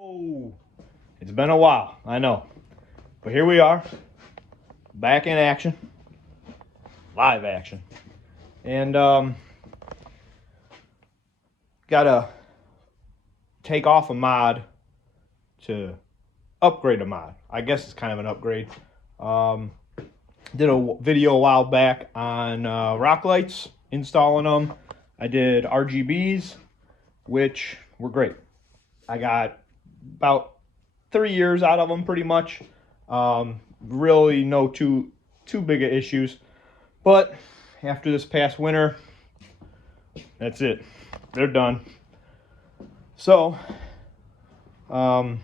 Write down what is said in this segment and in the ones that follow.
Oh, it's been a while, I know. But here we are, back in action, live action. And gotta take off a mod to upgrade a mod. I guess it's kind of an upgrade. Did a video a while back on rock lights, installing them. I did RGBs, which were great. I got about 3 years out of them pretty much. Really no too big of issues. But after this past winter, that's it. They're done. So, I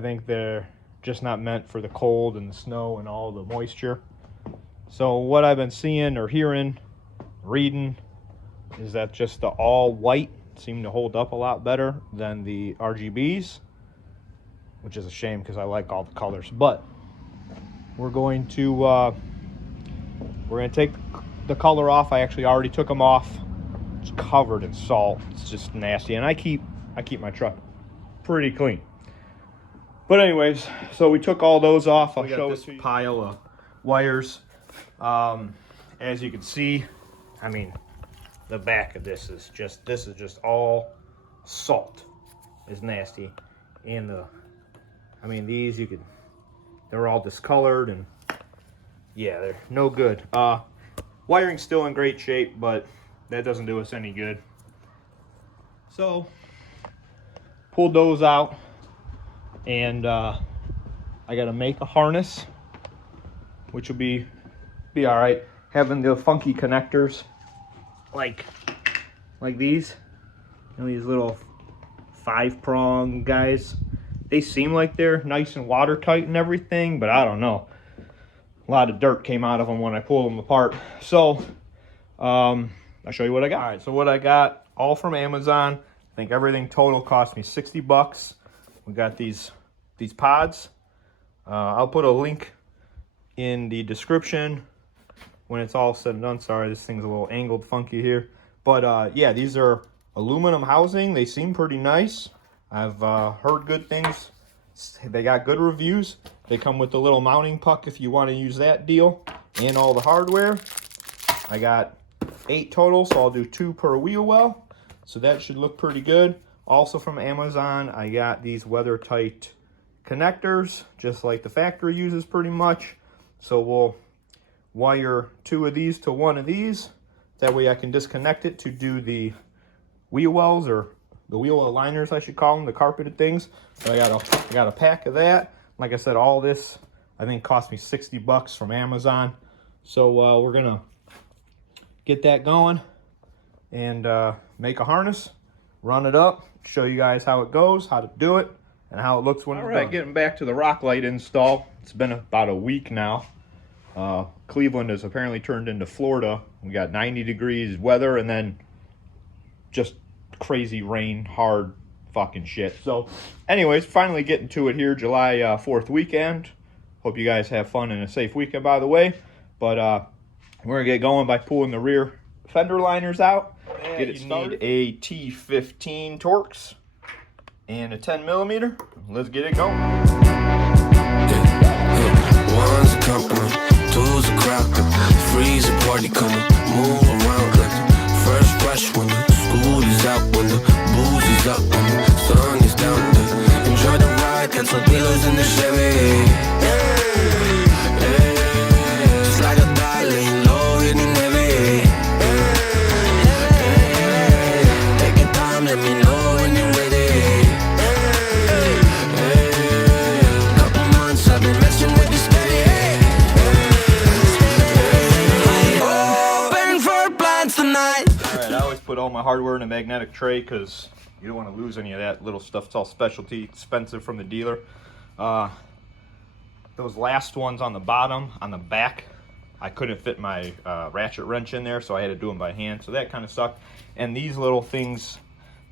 think they're just not meant for the cold and the snow and all the moisture. So what I've been seeing or hearing, reading, is that just the all white seem to hold up a lot better than the RGBs, which is a shame because I like all the colors. But we're going to take the color off. I actually already took them off. It's covered in salt. It's just nasty, and I keep my truck pretty clean. But anyways, so we took all those off. I'll show this pile of wires. As you can see, I mean, the back of this is just all salt. It's nasty. And these they're all discolored, and yeah, they're no good. Wiring's still in great shape, but that doesn't do us any good. So pulled those out, and I gotta make a harness, which will be all right. Having the funky connectors like these, these little 5-prong guys. They seem like they're nice and watertight and everything, but I don't know. A lot of dirt came out of them when I pulled them apart. So I'll show you what I got. All right, so what I got, all from Amazon. I think everything total cost me $60. We got these pods. I'll put a link in the description when it's all said and done. Sorry, this thing's a little angled funky here. But yeah, these are aluminum housing. They seem pretty nice. I've heard good things. They got good reviews. They come with a little mounting puck if you want to use that deal, and all the hardware. I got 8 total, so I'll do 2 per wheel well. So that should look pretty good. Also from Amazon, I got these weather tight connectors, just like the factory uses pretty much. So we'll wire 2 of these to 1 of these. That way I can disconnect it to do the wheel wells, or the wheel aligners I should call them, the carpeted things. So I got a pack of that. Like I said, all this I think cost me $60 from Amazon. So we're gonna get that going and make a harness, run it up, show you guys how it goes, how to do it, and how it looks when it's done. All right, getting back to the rock light install. It's been about a week now. Cleveland has apparently turned into Florida. We got 90 degrees weather and then just crazy rain, hard fucking shit. So anyways, finally getting to it here, July 4th weekend. Hope you guys have fun and a safe weekend, by the way. But we're gonna get going by pulling the rear fender liners out. Get it started. A T15 Torx and a 10mm. Let's get it going. One's a compliment, two's a cracker, three's a party coming, move around like the first rush when the school is out, when the booze is up, when the sun is down. Enjoy the ride, cancel pillows in the Chevy. Just like a darling, low hitting heavy. Take your time, let me know when you're ready. Couple months I've been messing with this steady. Open for plans tonight. Alright, I always put all my hardware in a magnetic tray because you don't want to lose any of that little stuff. It's all specialty, expensive from the dealer. Those last ones on the bottom, on the back, I couldn't fit my ratchet wrench in there, so I had to do them by hand. So that kind of sucked. And these little things,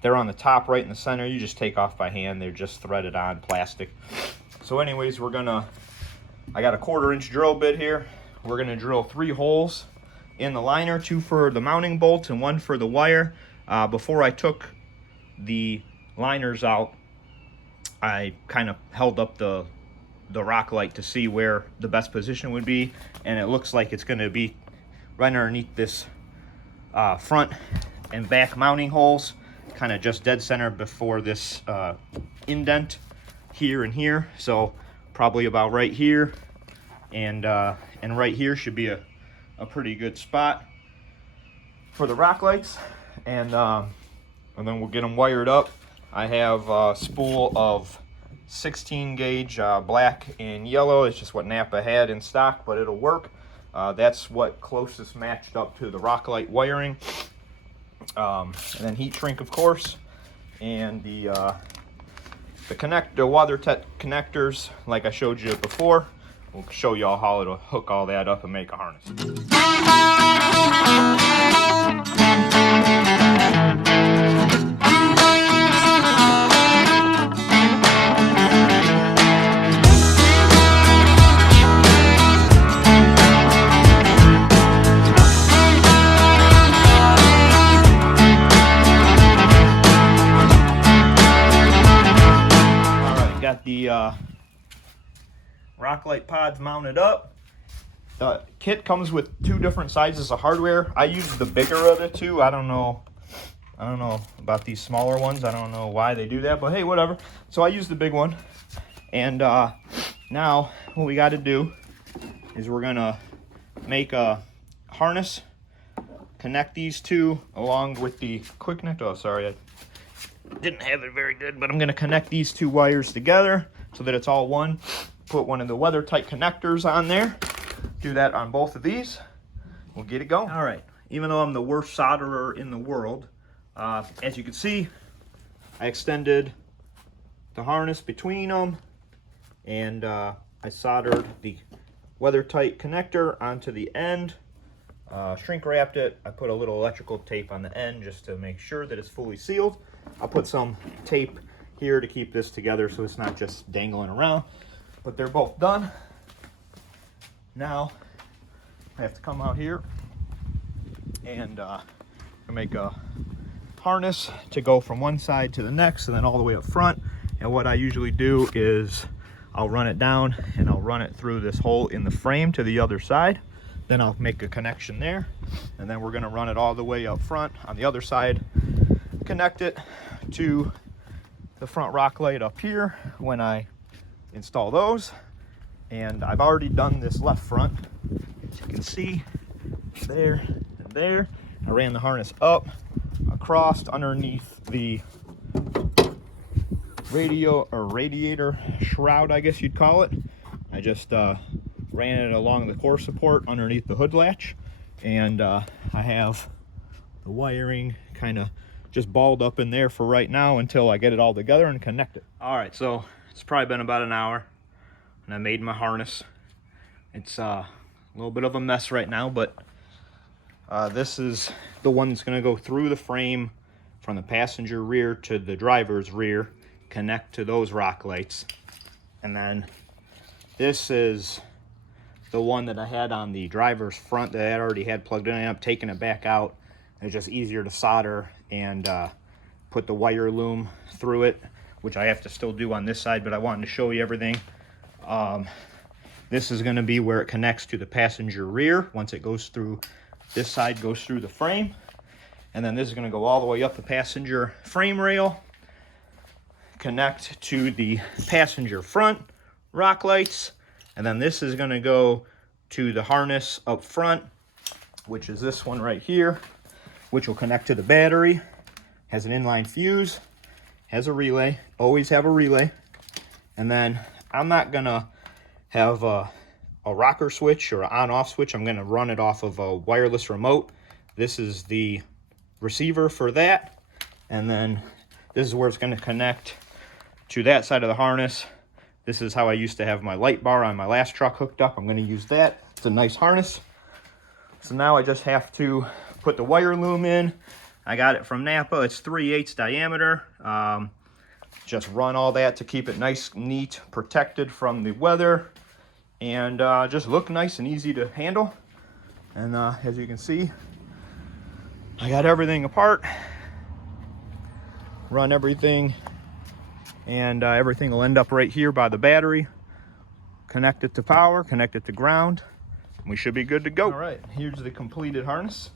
they're on the top right in the center. You just take off by hand. They're just threaded on plastic. So anyways, I got a 1/4-inch drill bit here. We're gonna drill 3 holes in the liner, 2 for the mounting bolts and 1 for the wire. Before I took the liners out, I kind of held up the rock light to see where the best position would be, and it looks like it's going to be right underneath this front and back mounting holes, kind of just dead center before this indent here and here. So probably about right here, and right here should be a pretty good spot for the rock lights. And then we'll get them wired up. I have a spool of 16 gauge black and yellow. It's just what Napa had in stock, but it'll work. That's what closest matched up to the rock light wiring. And then heat shrink, of course, and the WeatherTech connectors, like I showed you before. We'll show y'all how to hook all that up and make a harness. Got the rock light pods mounted up. The kit comes with 2 different sizes of hardware. I use the bigger of the 2. I don't know about these smaller ones. I don't know why they do that, but hey, whatever. So I use the big one. And now what we got to do is we're gonna make a harness, connect these 2 along with the quick connect. Oh, sorry, I didn't have it very good, but I'm going to connect these 2 wires together so that it's all one. Put one of the WeatherTech connectors on there. Do that on both of these. We'll get it going. All right. Even though I'm the worst solderer in the world, as you can see, I extended the harness between them, and I soldered the WeatherTech connector onto the end. Shrink wrapped it. I put a little electrical tape on the end just to make sure that it's fully sealed. I'll put some tape here to keep this together so it's not just dangling around. But they're both done. Now I have to come out here and make a harness to go from one side to the next and then all the way up front. And what I usually do is I'll run it down and I'll run it through this hole in the frame to the other side. Then I'll make a connection there, and then we're going to run it all the way up front on the other side, connect it to the front rock light up here when I install those. And I've already done this left front, as you can see, there and there. I ran the harness up, across, underneath the radiator shroud, I guess you'd call it. I just ran it along the core support underneath the hood latch, and I have the wiring kind of just balled up in there for right now until I get it all together and connect it. All right, so it's probably been about an hour and I made my harness. It's a little bit of a mess right now, but this is the one that's going to go through the frame from the passenger rear to the driver's rear, connect to those rock lights. And then this is the one that I had on the driver's front that I already had plugged in. I ended up taking it back out. It's just easier to solder and put the wire loom through it, which I have to still do on this side, but I wanted to show you everything. This is going to be where it connects to the passenger rear. Once it goes through, this side goes through the frame. And then this is going to go all the way up the passenger frame rail, connect to the passenger front rock lights. And then this is going to go to the harness up front, which is this one right here, which will connect to the battery. Has an inline fuse, has a relay, always have a relay. And then I'm not going to have a rocker switch or an on-off switch. I'm going to run it off of a wireless remote. This is the receiver for that. And then this is where it's going to connect to that side of the harness. This is how I used to have my light bar on my last truck hooked up. I'm going to use that. It's a nice harness. So now I just have to put the wire loom in. I got it from Napa. It's 3/8 diameter. Just run all that to keep it nice, neat, protected from the weather, and just look nice and easy to handle. And as you can see, I got everything apart. run everything, and everything will end up right here by the battery. Connect it to power, connect it to ground. We should be good to go. All right, here's the completed harness.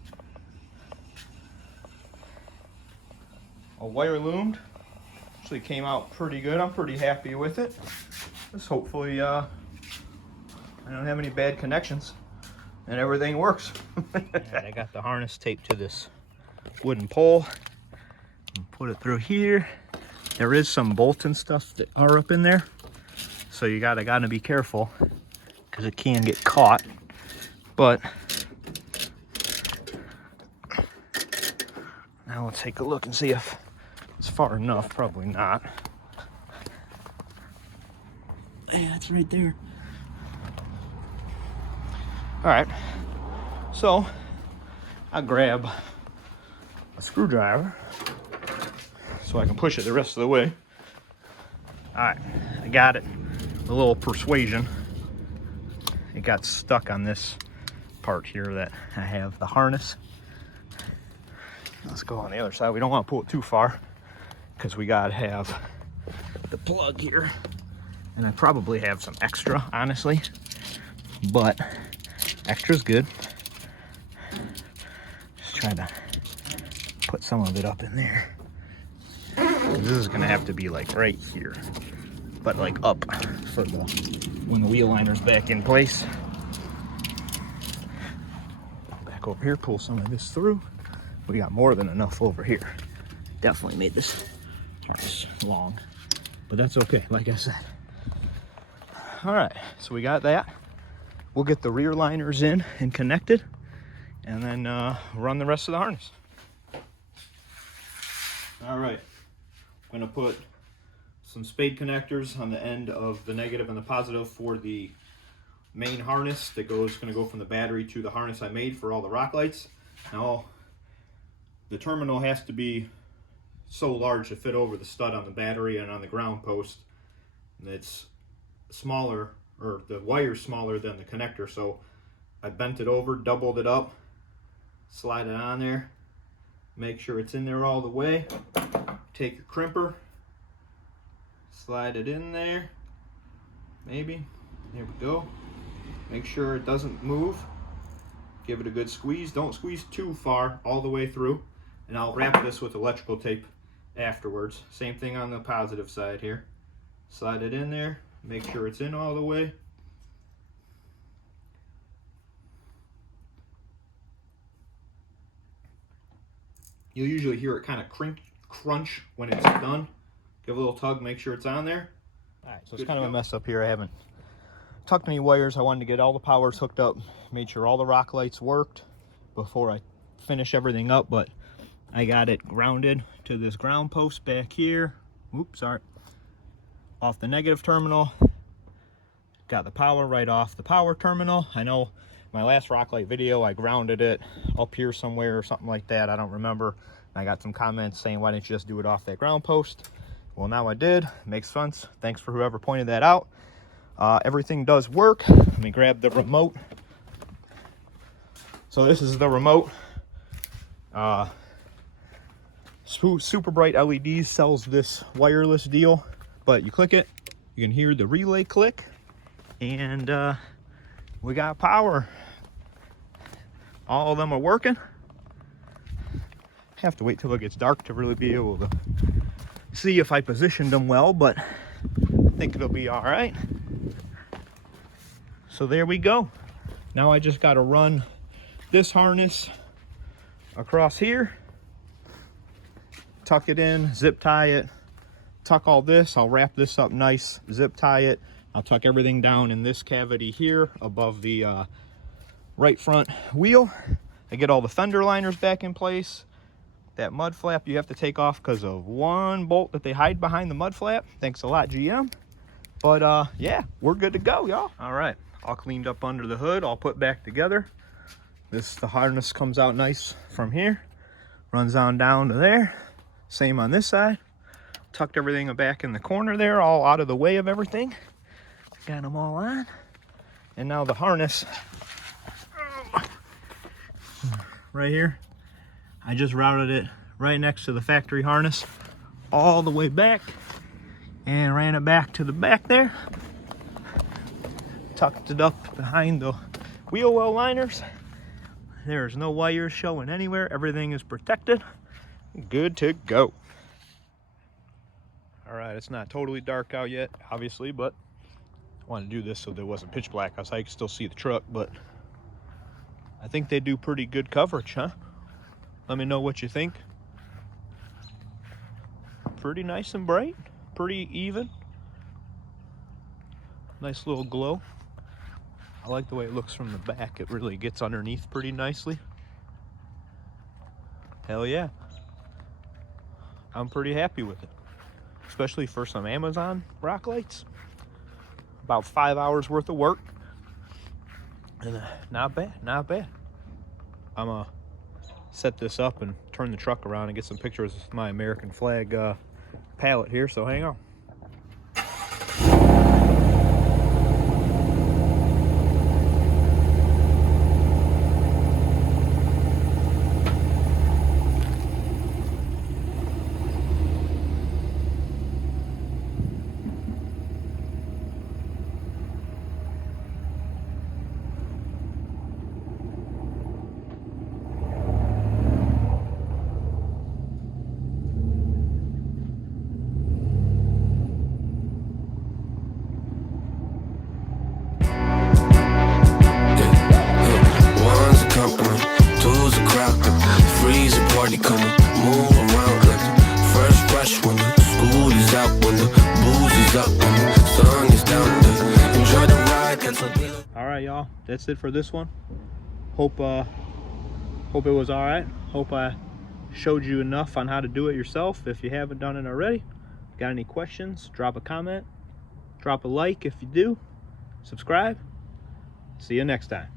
A wire loomed. Actually came out pretty good. I'm pretty happy with it. Just hopefully I don't have any bad connections and everything works. I got the harness taped to this wooden pole. Put it through here. There is some bolts and stuff that are up in there, so you gotta be careful because it can get caught. But now let's take a look and see if it's far enough. Probably not. Yeah, it's right there. All right, so I'll grab a screwdriver so I can push it the rest of the way. All right, I got it. A little persuasion. It got stuck on this part here that I have the harness. Let's go on the other side. We don't want to pull it too far because we got to have the plug here. And I probably have some extra, honestly, but extra's good. Just try to put some of it up in there. This is gonna have to be like right here, but like up for the when the wheel liner's back in place. Back over here, pull some of this through. We got more than enough over here. Definitely made this harness long, but that's okay, like I said. All right, so we got that. We'll get the rear liners in and connected, and then run the rest of the harness. All right, I'm gonna put some spade connectors on the end of the negative and the positive for the main harness that gonna go from the battery to the harness I made for all the rock lights. Now, the terminal has to be so large to fit over the stud on the battery and on the ground post. It's smaller, or the wire's smaller than the connector, so I bent it over, doubled it up, slide it on there, make sure it's in there all the way. Take your crimper, slide it in there, maybe, there we go. Make sure it doesn't move, give it a good squeeze. Don't squeeze too far all the way through, and I'll wrap this with electrical tape afterwards. Same thing on the positive side here. Slide it in there, make sure it's in all the way. You'll usually hear it kind of crunch when it's done. Give a little tug, make sure it's on there. All right, so it's kind of a mess up here. I haven't tucked any wires. I wanted to get all the powers hooked up, made sure all the rock lights worked before I finish everything up, but I got it grounded to this ground post back here. Oops, sorry. Off the negative terminal. Got the power right off the power terminal. I know my last rock light video, I grounded it up here somewhere or something like that. I don't remember. I got some comments saying, why didn't you just do it off that ground post? Well, now I did. Makes sense. Thanks for whoever pointed that out. Everything does work. Let me grab the remote. So this is the remote. Super Bright LEDs sells this wireless deal, but you click it, you can hear the relay click, and we got power. All of them are working. Have to wait till it gets dark to really be able to see if I positioned them well, but I think it'll be all right. So there we go. Now I just got to run this harness across here, tuck it in, zip tie it, tuck all this. I'll wrap this up nice, zip tie it. I'll tuck everything down in this cavity here above the right front wheel. I get all the fender liners back in place. That mud flap you have to take off because of one bolt that they hide behind the mud flap. Thanks a lot, GM. But yeah, we're good to go, y'all. All right, all cleaned up under the hood, all put back together. The harness comes out nice from here, runs on down to there. Same on this side. Tucked everything back in the corner there, all out of the way of everything. Got them all on. And now the harness right here, I just routed it right next to the factory harness. all the way back and ran it back to the back there. Tucked it up behind the wheel well liners. There's no wires showing anywhere. Everything is protected. Good to go. All right, it's not totally dark out yet, obviously, but I wanted to do this so there wasn't pitch black outside. I could still see the truck, but I think they do pretty good coverage, huh? Let me know what you think. Pretty nice and bright, pretty even. Nice little glow. I like the way it looks from the back. It really gets underneath pretty nicely. Hell yeah. I'm pretty happy with it. Especially for some Amazon rock lights. About 5 hours worth of work. And not bad, not bad. I'm gonna set this up and turn the truck around and get some pictures of my American flag palette here, so hang on. Party coming, move around like the first brush when the school is out, when the booze is up, when the sun is down. Enjoy the ride. All right, y'all. That's it for this one. Hope it was all right. Hope I showed you enough on how to do it yourself. If you haven't done it already, got any questions? Drop a comment. Drop a like if you do. Subscribe. See you next time.